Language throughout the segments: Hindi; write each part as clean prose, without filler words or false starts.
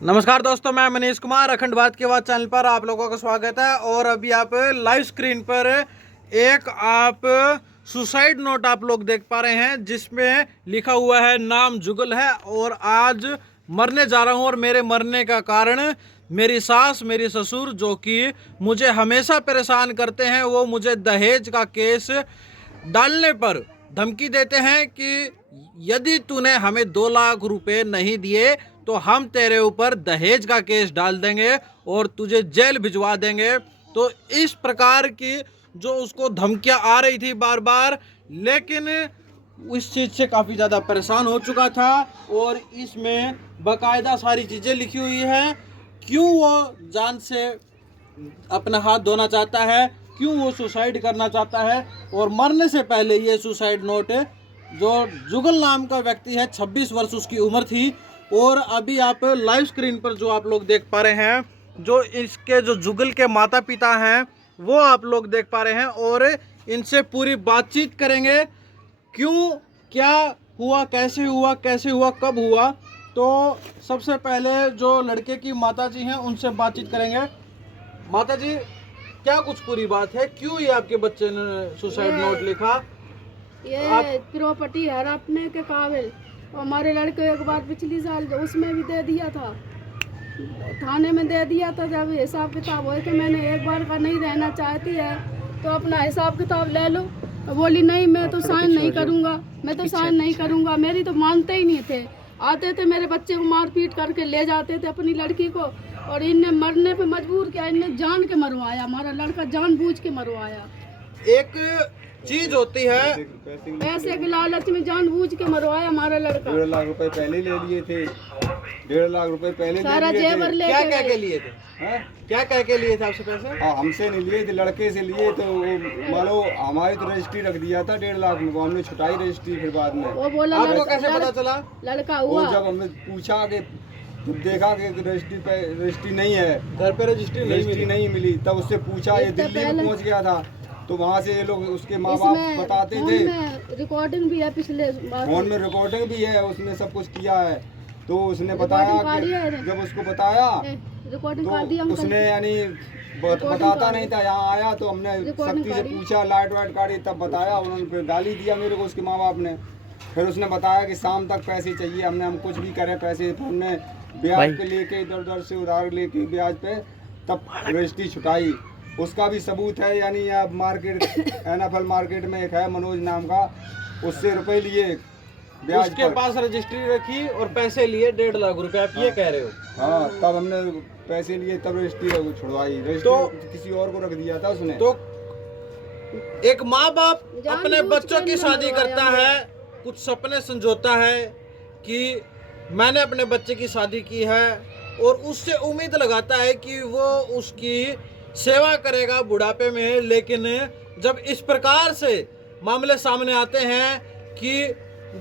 नमस्कार दोस्तों, मैं मनीष कुमार अखंड बात के बाद चैनल पर आप लोगों का स्वागत है। और अभी आप लाइव स्क्रीन पर एक आप सुसाइड नोट आप लोग देख पा रहे हैं, जिसमें लिखा हुआ है नाम जुगल है और आज मरने जा रहा हूं। और मेरे मरने का कारण मेरी सास मेरी ससुर जो कि मुझे हमेशा परेशान करते हैं, वो मुझे दहेज का केस डालने पर धमकी देते हैं कि यदि तूने हमें 2 लाख रुपए नहीं दिए तो हम तेरे ऊपर दहेज का केस डाल देंगे और तुझे जेल भिजवा देंगे। तो इस प्रकार की जो उसको धमकियां आ रही थी बार बार, लेकिन इस चीज़ से काफ़ी ज़्यादा परेशान हो चुका था। और इसमें बाकायदा सारी चीज़ें लिखी हुई हैं, क्यों वो जान से अपना हाथ धोना चाहता है, क्यों वो सुसाइड करना चाहता है। और मरने से पहले ये सुसाइड नोट जो जुगल नाम का व्यक्ति है, 26 वर्ष उसकी उम्र थी। और अभी आप लाइव स्क्रीन पर जो आप लोग देख पा रहे हैं, जो इसके जो जुगल के माता पिता हैं वो आप लोग देख पा रहे हैं। और इनसे पूरी बातचीत करेंगे, क्यों, क्या हुआ, कैसे हुआ, कब हुआ। तो सबसे पहले जो लड़के की माता जी हैं उनसे बातचीत करेंगे। माता जी, क्या कुछ पूरी बात है, क्यों ये आपके बच्चे ने सुसाइड नोट लिखा? ये प्रॉपर्टी हड़पने के काबिल हमारे लड़के एक बार पिछली साल उसमें भी दे दिया था, थाने में दे दिया था। जब हिसाब किताब हो कि मैंने एक बार का नहीं रहना चाहती है तो अपना हिसाब किताब ले लो। बोली नहीं, मैं तो साइन नहीं करूँगा, मैं तो साइन नहीं करूँगा। मेरी तो मानते ही नहीं थे, आते थे मेरे बच्चे को मार पीट करके ले जाते थे अपनी लड़की को। और इनने मरने पे मजबूर किया, इनने जान के मरवाया, हमारा लड़का जानबूझ के मरवाया। एक चीज होती है, पैसे के लालच में जानबूझ के मरवाया हमारा लड़का। 1.5 लाख रुपए पहले ले लिए थे, 1.5 लाख रुपए पहले सारा ले लिए जेवर थे। ले क्या कह के लिए थे? हैं? क्या कह के लिए थे आपसे पैसे? हाँ, हमसे नहीं लिए थे, लड़के से लिए। तो मानो हमारी तो रजिस्ट्री रख दिया था 1.5 लाख में, वो हमने छुटाई रजिस्ट्री फिर बाद में। वो बोला आपको कैसे पता चला? लड़का वो हुआ। जब हमने पूछा कि तो देखा कि रजिस्ट्री नहीं है, घर पे रजिस्ट्री नहीं मिली, तब उससे पूछा, ये दिल्ली में पहुंच गया था। तो वहाँ से ये लोग उसके माँ बाप बताते थे, रिकॉर्डिंग भी है, पिछले फोन में रिकॉर्डिंग भी है, उसने सब कुछ किया है। तो उसने बताया कि जब उसको बताया तो उसने यानी बताता नहीं था। यहाँ आया तो हमने सख्ती से पूछा, लाइट वाइट काटी, तब बताया। उन्होंने फिर गाली दिया मेरे को उसके माँ बाप ने। फिर उसने बताया कि शाम तक पैसे चाहिए। हम कुछ भी करें पैसे, तो हमने ब्याज पे लेके इधर उधर से उधार लेके ब्याज पे तब रजिस्ट्री छुटाई। उसका भी सबूत है, यानी आप मार्केट NFL मार्केट में एक है मनोज नाम का, उससे रुपए लिए ब्याज उसके पास रजिस्ट्री रखी और पैसे लिए 1.5 लाख रुपए, आप ये कह रहे हो? हाँ, तब हमने पैसे लिए, तब रजिस्ट्री छुड़वाई। रजिस्ट्री किसी और को रख दिया था उसने। तो एक माँ बाप अपने बच्चों की शादी करता है, कुछ सपने संजोता है कि मैंने अपने बच्चे की शादी की है, और उससे उम्मीद लगाता है कि वो उसकी सेवा करेगा बुढ़ापे में। लेकिन जब इस प्रकार से मामले सामने आते हैं कि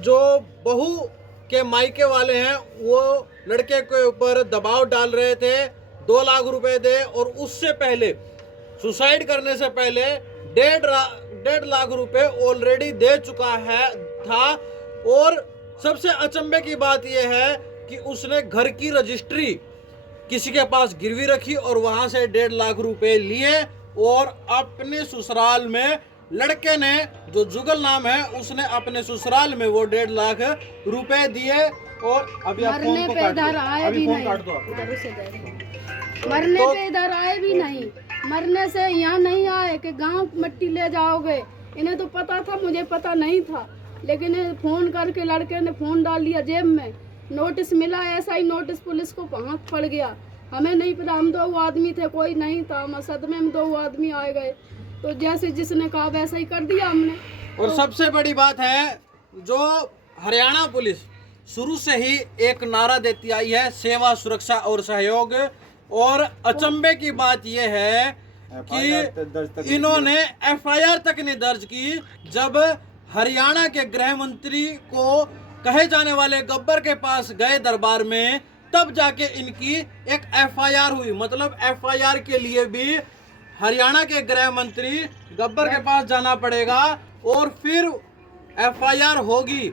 जो बहू के मायके वाले हैं वो लड़के के ऊपर दबाव डाल रहे थे 2 लाख रुपए दे, और उससे पहले सुसाइड करने से पहले 1.5 लाख रुपए ऑलरेडी दे चुका है था। और सबसे अचंभे की बात यह है कि उसने घर की रजिस्ट्री किसी के पास गिरवी रखी और वहां से 1.5 लाख रुपए लिए, और अपने ससुराल में लड़के ने, जो जुगल नाम है, उसने अपने ससुराल में वो 1.5 लाख रुपए दिए। और अभी आप फोन को काट दो, अभी फोन काट दो आप। मरने पे इधर आए भी नहीं, मरने से यहाँ नहीं आए कि गांव मिट्टी ले जाओगे। इन्हें तो पता था, मुझे पता नहीं था, लेकिन फोन करके लड़के ने फोन डाल दिया जेब में। नोटिस मिला, ऐसा ही नोटिस पुलिस को हाथ पड़ गया। हमें नहीं पता, हम 2 आदमी थे, कोई नहीं था। हम सदमे में 2 आदमी आए गए, तो जैसे जिसने कहा वैसा ही कर दिया हमने। और सबसे बड़ी बात है, जो हरियाणा पुलिस शुरू से ही एक नारा देती आई है, सेवा, सुरक्षा और सहयोग। और अचंभे की बात यह है कि इन्होंने FIR तक नहीं दर्ज की। जब हरियाणा के गृह मंत्री को कहे जाने वाले गब्बर के पास गए दरबार में, तब जाके इनकी एक FIR हुई। मतलब FIR के लिए भी हरियाणा के गृह मंत्री गब्बर के पास जाना पड़ेगा और फिर FIR होगी।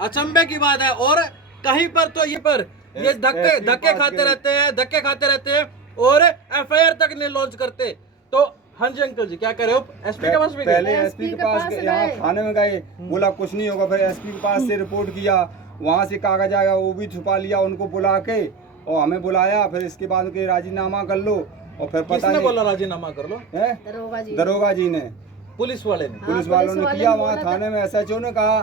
अचंभे की बात है। और कहीं पर तो ये पर ये धक्के खाते रहते हैं और FIR तक नहीं लॉन्च करते। तो हाँ जी अंकल जी, क्या कह रहे हो? एसपी के पास भी गए? पहले एसपी के पास यहाँ थाने में गए, बोला कुछ नहीं होगा। फिर एसपी के पास से रिपोर्ट किया, वहाँ से कागज आया, वो भी छुपा लिया उनको बुला के, और हमें बुलाया। फिर इसके बाद के राजीनामा कर लो, और फिर पता नहीं बोला राजीनामा कर लो? दरोगा जी ने, पुलिस वाले ने, पुलिस वालों ने किया। वहाँ थाने में SHO ने कहा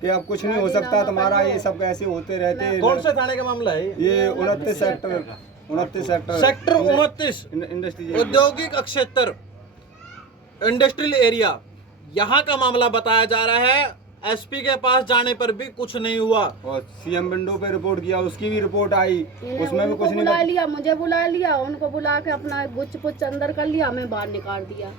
कि अब कुछ नहीं हो सकता तुम्हारा, ये सब ऐसे होते रहते हैं। कौन से थाने का मामला है ये 29 सेक्टर 29 इंडस्ट्री औद्योगिक क्षेत्र, इंडस्ट्रियल एरिया, यहाँ का मामला बताया जा रहा है। एसपी के पास जाने पर भी कुछ नहीं हुआ, और CM विंडो पे रिपोर्ट किया, उसकी भी रिपोर्ट आई, उसमें भी कुछ नहीं। बुला लिया, मुझे बुला लिया, उनको बुला के अपना गुच्छ पुच्छ अंदर कर लिया, हमें बाहर निकाल दिया,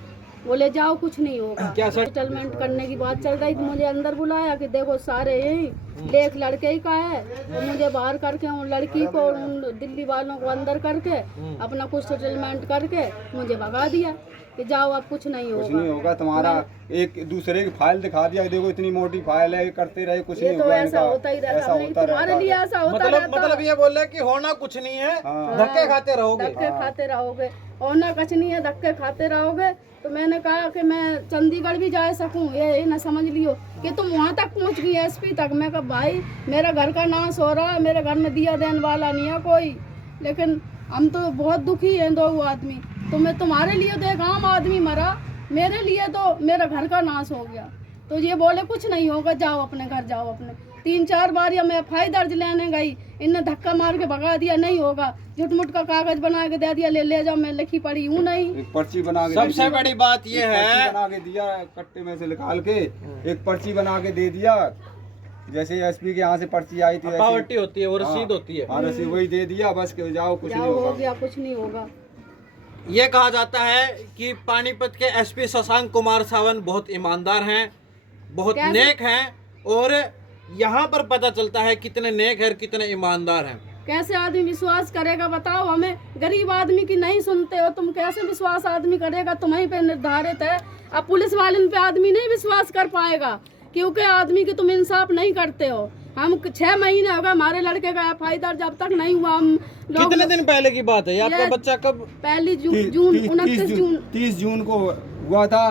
बोले जाओ कुछ नहीं होगा। क्या सेटलमेंट करने की बात चल रही थी, मुझे अंदर बुलाया कि देखो सारे यही देख लड़के ही का है, और मुझे बाहर करके उन लड़की को, उन दिल्ली वालों को अंदर करके अपना कुछ सेटलमेंट करके मुझे भगा दिया कि जाओ अब कुछ नहीं होगा तुम्हारा। एक दूसरे की फाइल दिखा दिया, देखो इतनी मोटी फाइल है, करते रहे कुछ नहीं तो होगा। ऐसा होता ही रहता, तुम्हारे लिए ऐसा होता रहता। मतलब ये बोल रहे कि होना कुछ नहीं है, धक्के खाते रहोगे, होना कुछ नहीं है, धक्के खाते रहोगे। तो मैंने कहा कि मैं चंडीगढ़ भी जा सकूं, ये ना समझ लियो कि तुम वहाँ तक पहुँच गई SP तक। मैं कहा भाई मेरा घर का नाश हो रहा है, मेरे घर में दिया देने वाला नहीं है कोई, लेकिन हम तो बहुत दुखी हैं 2 आदमी। तो मैं तुम्हारे लिए तो एक आम आदमी मरा, मेरे लिए तो मेरा घर का नाश हो गया। तो ये बोले कुछ नहीं होगा, जाओ अपने घर जाओ अपने। 3-4 बार या मैं FIR दर्ज लेने गई, इनने धक्का मार के भगा दिया, नहीं होगा, झुटमुट का कागज बना के दे दिया, ले जाओ, मैं लिखी पड़ी हूँ नहीं। एक पर्ची बना के, सबसे बड़ी बात ये है, बना के दिया कट्टे में से निकाल के, एक पर्ची बना के दे दिया, जैसे SP के यहाँ से पर्ची आई थी, पावती होती है वो रसीद होती है, रसीद वही दे दिया, बस के जाओ कुछ नहीं हो गया, कुछ नहीं होगा। ये कहा जाता है कि पानीपत के SP शशांक कुमार सावंत बहुत ईमानदार हैं, बहुत नेक हैं, और यहाँ पर पता चलता है कितने नेक है, कितने ईमानदार हैं। कैसे आदमी विश्वास करेगा बताओ? हमें गरीब आदमी की नहीं सुनते हो तुम, कैसे विश्वास आदमी करेगा? तुम्हीं पे निर्धारित है। अब पुलिस वाले पे आदमी नहीं विश्वास कर पाएगा, क्योंकि आदमी की तुम इंसाफ नहीं करते हो। हम 6 महीने हो गए, हमारे लड़के का FIR दर्ज अब तक नहीं हुआ। हम कितने दिन पहले की बात है? आपका बच्चा कब? 1 जून 30 जून को हुआ था,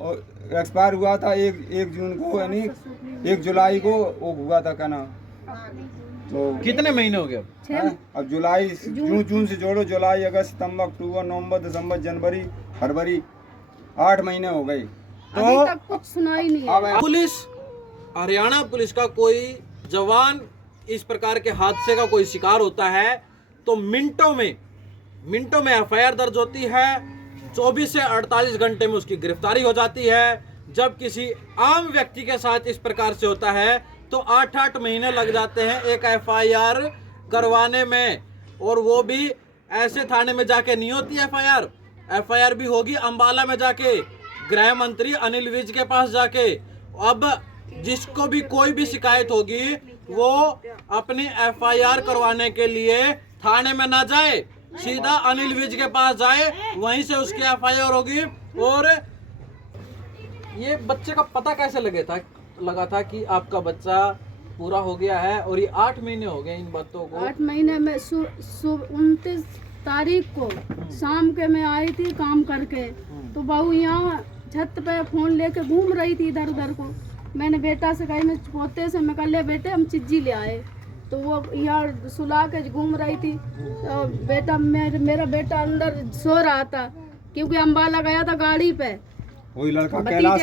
और एक्सपायर हुआ था 1 जून को, यानी 1 जुलाई को वो हुआ था। क्या नाम? तो कितने महीने हो गए अब? जुलाई, जून से जोड़ो, जुलाई, अगस्त, सितंबर, अक्टूबर, नवंबर, दिसंबर, जनवरी, फरवरी, 8 महीने हो गए, तो अभी तक कुछ सुनाई नहीं है। पुलिस, हरियाणा पुलिस का कोई जवान इस प्रकार के हादसे का कोई शिकार होता है तो मिनटों में FIR दर्ज होती है, 24 से 48 घंटे में उसकी गिरफ्तारी हो जाती है। जब किसी आम व्यक्ति के साथ इस प्रकार से होता है तो 8-8 महीने लग जाते हैं एक FIR करवाने में, और वो भी ऐसे थाने में जाके नहीं होती FIR भी होगी अंबाला में जाके, गृह मंत्री अनिल विज के पास जाके। अब जिसको भी कोई भी शिकायत होगी वो अपनी FIR करवाने के लिए थाने में ना जाए, सीधा अनिल विज के पास जाए, वहीं से उसकी FIR होगी। और ये बच्चे का पता कैसे लगा था कि आपका बच्चा पूरा हो गया है? और ये 8 महीने हो गए इन बातों को। 8 महीने में 29 तारीख को शाम के मैं आई थी काम करके, तो बहू यहाँ छत पे फोन लेके घूम रही थी इधर उधर को। मैंने बेटा से कही, मैं पोते से मैं कह ले बेटे हम चिज्जी ले आए, तो वो यहाँ सुला के घूम रही थी। तो बेटा मेरा बेटा अंदर सो रहा था, क्योंकि अंबाला गया था गाड़ी पे, वही लड़का कैलाश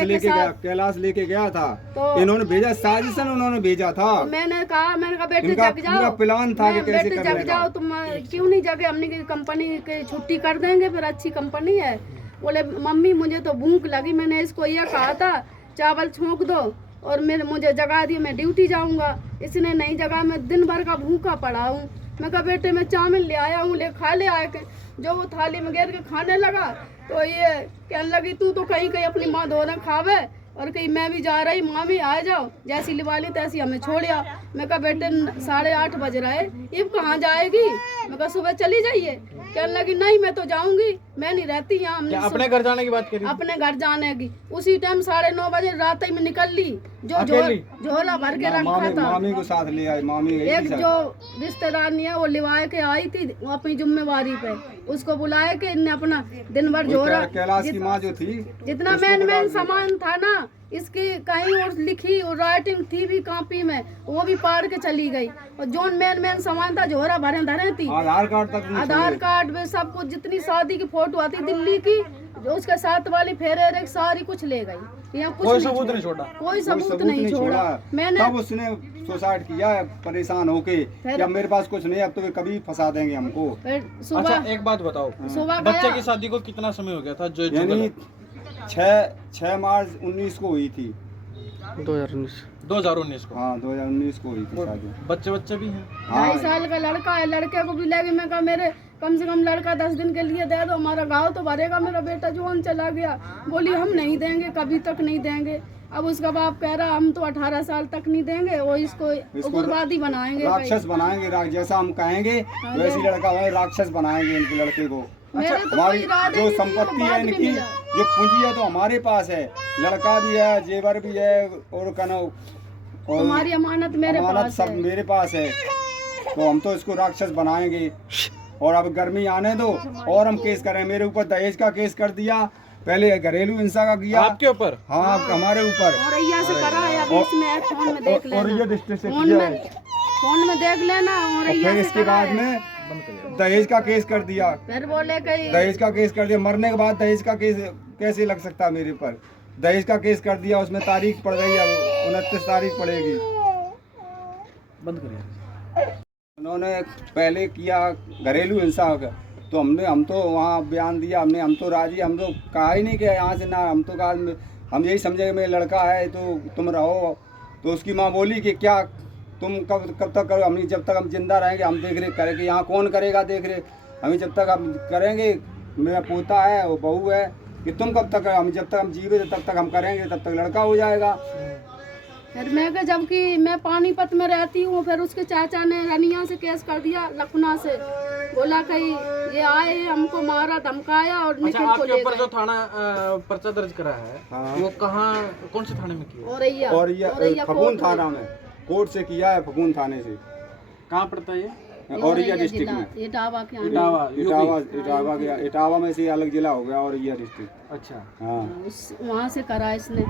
लेके गया था। तो इन्होंने भेजा, साजिशन उन्होंने भेजा था। मैंने कहा बेटे जग जाओ, पूरा प्लान था कि कैसे बेटे जग जाओ, तुम क्यों नहीं जगे? हमने की कंपनी की छुट्टी कर देंगे, फिर अच्छी कंपनी है। बोले मम्मी मुझे तो भूख लगी, मैंने इसको यह कहा था चावल छोंक दो, और मुझे जगा दिया, मैं ड्यूटी जाऊंगा। इसने नहीं जगा, मैं दिन भर का भूखा पड़ा हूँ। मैं कहा बेटे मैं चावल ले आया हूँ, खा ले आए के। जो वो थाली में गिर के खाने लगा तो ये कहने लगी तू तो कहीं अपनी माँ दोनों खावे, और कहीं मैं भी जा रही, माँ भी आ जाओ। जैसी लिवाली तैसी हमें छोड़िया। मैं कहा बेटे 8:30 बज रहे, ये कहाँ जाएगी? मैं कहा सुबह चली जाइए, कहने लगी नहीं मैं तो जाऊंगी, मैं नहीं रहती यहाँ। हमने क्या अपने घर जाने की बात करी? अपने घर जाने की उसी टाइम 9:30 बजे रात ही में निकल ली, जो अकेली? झोला भर के रखा था। मामी को साथ ले आई, मामी गई एक थी जो रिश्तेदारनी है वो लिवाए के आई थी वो अपनी जिम्मेवारी पे, उसको बुलाए के इनने अपना दिन भर झोरा, कैलाश की माँ जो थी, जितना मेन सामान था ना, इसकी कहीं और लिखी और राइटिंग थी भी कॉपी में, वो भी पाड़ के चली गई। और जो मेन सामान था झोरा भरे धरे थी, आधार कार्ड तक नहीं आधार कार्ड में सब कुछ, जितनी शादी की फोटो आती दिल्ली की, जो उसके साथ वाली फेरे सारी कुछ ले गई। यहाँ कुछ कोई सबूत नहीं छोड़ा? कोई सबूत नहीं छोड़ा। मैंने तब उसने सुसाइड किया, परेशान होके कि अब मेरे पास कुछ नहीं, अब तो कभी फंसा देंगे हमको। अच्छा एक बात बताओ, सुबह बच्चे की शादी को कितना समय हो गया था? जो यानी 6 मार्च 19 को हुई थी, 2019 को। हाँ 2019 को हुई थी शादी। बच्चे भी हैं? 2.5 साल का लड़का है, लड़के को भी लेके मैं कहा मेरे कम से कम लड़का 10 दिन के लिए दे दो, हमारा गाँव तो भरेगा, मेरा बेटा जवान चला गया। बोली हम नहीं देंगे, कभी तक नहीं देंगे। अब उसका बाप कह रहा हम तो 18 साल तक नहीं देंगे, वो इसको उग्रवादी बनाएंगे, राक्षस बनाएंगे, जैसा हम कहेंगे वैसी लड़का राक्षस बनाएंगे इनके लड़के को। हमारी जो संपत्ति है इनकी, जो पूंजी है तो हमारे पास है, लड़का भी है, जेवर भी है, और हमारी अमानत मेरे पास सब मेरे पास है, तो हम तो इसको राक्षस बनाएंगे। और अब गर्मी आने दो और हम केस करें। मेरे ऊपर दहेज का केस कर दिया, पहले घरेलू हिंसा का किया आपके ऊपर। हाँ हमारे ऊपर, और से करा है, अभी इसमें फोन में देख लेना, और ये डिस्ट्रिक्ट से किया है, फोन में देख लेना। और फिर इसके बाद में दहेज का केस कर दिया, फिर बोले कहीं दहेज का केस कर दिया। मरने के बाद दहेज का केस कैसे लग सकता है मेरे पर? दहेज का केस कर दिया, उसमें तारीख पड़ गई, अब 29 तारीख पड़ेगी। बंद करिए। उन्होंने पहले किया घरेलू हिंसा का, तो हम तो वहाँ बयान दिया हमने, हम तो राजी, हम तो कहा ही नहीं कि यहाँ से ना, हम तो कहा हम यही समझे कि मेरा लड़का है तो तुम रहो। तो उसकी माँ बोली कि क्या तुम कब तक करो, हम जब तक हम जिंदा रहेंगे हम देख रेख करेंगे, यहाँ कौन करेगा देख रेख, हमें जब तक हम करेंगे, मेरा पोता है वो बहू है, कि तुम कब तक, हम जब तक हम जीवे तब तक हम करेंगे, तब तक लड़का हो जाएगा। फिर मैं जबकि मैं पानीपत में रहती हूँ, फिर उसके चाचा ने रनिया से केस कर दिया, लखनऊ से, बोला कहीं ये आए हमको मारा धमकाया और अच्छा, निखिल को आपके ले ऊपर गए। जो थाना पर्चा दर्ज करा है, हाँ। वो कहाँ, कौन से थाने में किया? और ये फगुन थाना में, कोर्ट से किया है, फगुन थाने से। कहाँ पड़ता है ये? औरैया डिस्ट्रिक्ट में, इटावा के इटावा में से अलग जिला हो गया औरैया डिस्ट्रिक्ट। अच्छा हाँ, वहाँ से करा इसने।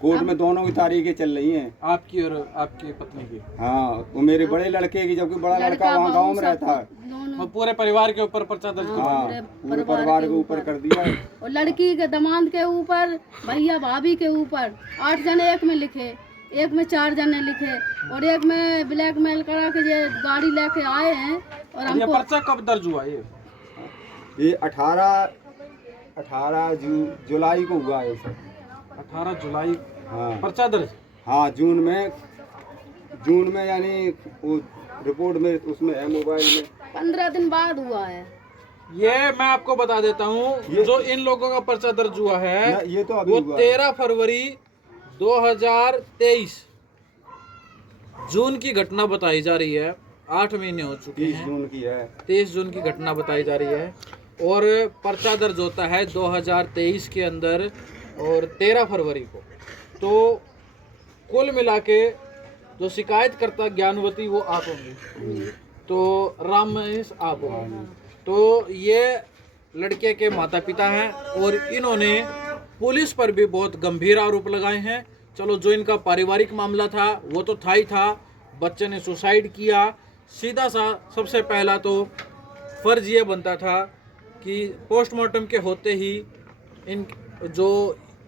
कोर्ट में दोनों की तारीखें चल रही हैं, आपकी और आपकी पत्नी की। हाँ वो मेरे बड़े लड़के की, जबकि बड़ा लड़का वहाँ गाँव में रहता है। और पूरे परिवार के ऊपर पर्चा दर्ज किया। हाँ पूरे परिवार के ऊपर कर दिया है। और लड़की के दामाद के ऊपर, भैया भाभी के ऊपर 8 जने एक में लिखे, एक में 4 जने लिखे, और एक में ब्लैकमेल करा के ये गाड़ी लेके आए हैं। और ये हमको पर्चा कब दर्ज हुआ? ये 18 जुलाई को हुआ है सर। 18 जुलाई हाँ पर्चा दर्ज। हाँ जून में यानी वो रिपोर्ट में उसमें है, मोबाइल में 15 दिन बाद हुआ है। ये मैं आपको बता देता हूँ, जो इन लोगों का पर्चा दर्ज हुआ है ये तो अभी वो हुआ 13 फरवरी 2023 जून की घटना बताई जा रही है। 8 महीने हो चुके 30 हैं। जून की है। 23 जून की घटना बताई जा रही है, और पर्चा दर्ज होता है 2023 के अंदर और 13 फरवरी को। तो कुल मिला के जो शिकायतकर्ता ज्ञानवती वो आप होंगे, तो राम महेश आप होंगे। तो ये लड़के के माता पिता हैं, और इन्होंने पुलिस पर भी बहुत गंभीर आरोप लगाए हैं। चलो जो इनका पारिवारिक मामला था वो तो था ही था, बच्चे ने सुसाइड किया, सीधा सा सबसे पहला तो फर्ज ये बनता था कि पोस्टमार्टम के होते ही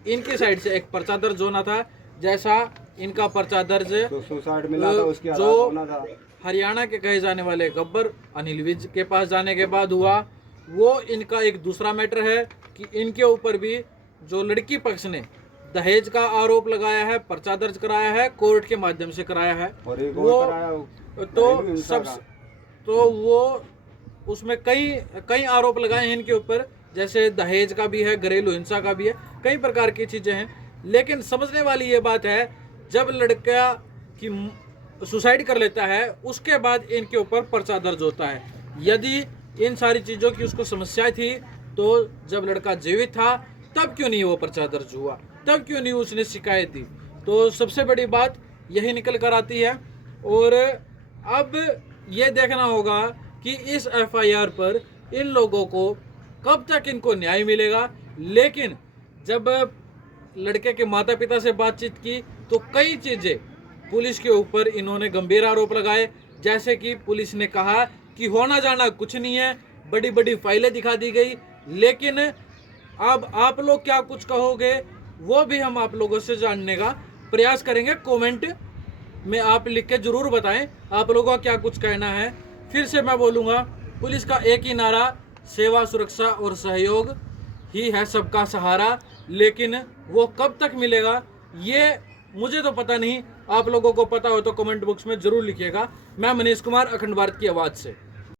इनकी साइड से एक पर्चा दर्ज होना था, जैसा इनका पर्चा दर्ज तो सुसाइड मिला था, उसके जो होना था। हरियाणा के कहे जाने वाले गब्बर अनिल विज के पास जाने के बाद हुआ। वो इनका एक दूसरा मैटर है कि इनके ऊपर भी जो लड़की पक्ष ने दहेज का आरोप लगाया है, पर्चा दर्ज कराया है, कोर्ट के माध्यम से कराया है। और एक वो और कराया तो सब, तो वो उसमें कई आरोप लगाए हैं इनके ऊपर, जैसे दहेज का भी है, घरेलू हिंसा का भी है, कई प्रकार की चीजें हैं। लेकिन समझने वाली ये बात है, जब लड़का की सुसाइड कर लेता है उसके बाद इनके ऊपर पर्चा दर्ज होता है। यदि इन सारी चीज़ों की उसको समस्या थी तो जब लड़का जीवित था तब क्यों नहीं वो पर्चा दर्ज हुआ, तब क्यों नहीं उसने शिकायत दी। तो सबसे बड़ी बात यही निकल कर आती है। और अब ये देखना होगा कि इस एफआईआर पर इन लोगों को कब तक इनको न्याय मिलेगा। लेकिन जब लड़के के माता पिता से बातचीत की तो कई चीज़ें पुलिस के ऊपर इन्होंने गंभीर आरोप लगाए, जैसे कि पुलिस ने कहा कि होना जाना कुछ नहीं है, बड़ी बड़ी फाइलें दिखा दी गई। लेकिन अब आप लोग क्या कुछ कहोगे वो भी हम आप लोगों से जानने का प्रयास करेंगे। कमेंट में आप लिख के जरूर बताएं आप लोगों का क्या कुछ कहना है। फिर से मैं बोलूँगा, पुलिस का एक ही नारा, सेवा सुरक्षा और सहयोग ही है सबका सहारा। लेकिन वो कब तक मिलेगा ये मुझे तो पता नहीं, आप लोगों को पता हो तो कमेंट बॉक्स में जरूर लिखिएगा। मैं मनीष कुमार, अखंड भारत की आवाज़ से।